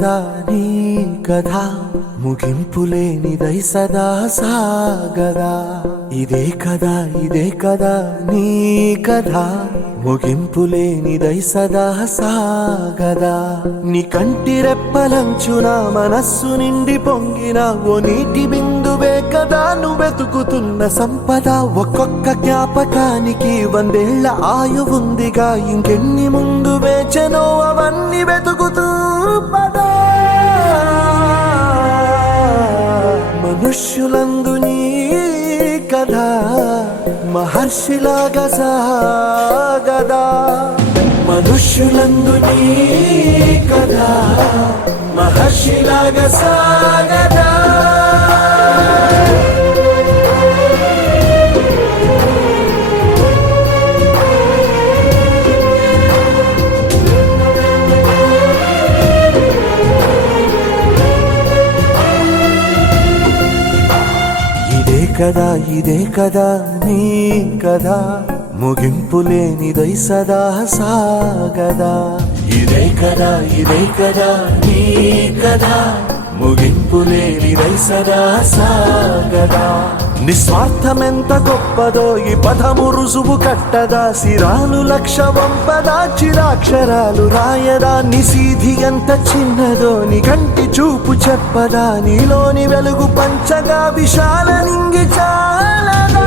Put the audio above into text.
కదా నీ కథ ముగింపులేనిదై సదా సాగదా ఇదే కదా నీ కథ ముగింపులేనిదై సదా సాగదా నీ కంటి రెప్పలంచున మనస్సు నిండి పొంగిన ఓ నీటి బిందువే కదా నువ్వెతుకుతున్న సంపద ఒక్కొక్క జ్ఞాపకానికి 100 ఏళ్ల ఆయువుందిగా ఇంకెన్ని ముందు వేచనో అవన్నీ వెతుకుతూ పదా మనుష్యులందు నీ కథ మహర్షిలాగా సాగదా మనుష్యులందు నీ కథ మహర్షిలాగా సాగదా ఇదే కదా నీ కథ ముగింపులేనిదై సదా సాగదా ఇదే కదా నీ కథ ముగింపులేనిదై సదా సాగదా నిస్వార్థమెంత గొప్పదో ఈ పదము రుజువు కట్టదా సిరాలు లక్ష వంపదా చిరాక్షరాలు రాయదా నిసీధి ఎంత చిన్నదో నీ కంటి చూపు చెప్పదా నీలోని వెలుగు పంచగా విశాల నింగి చాలదా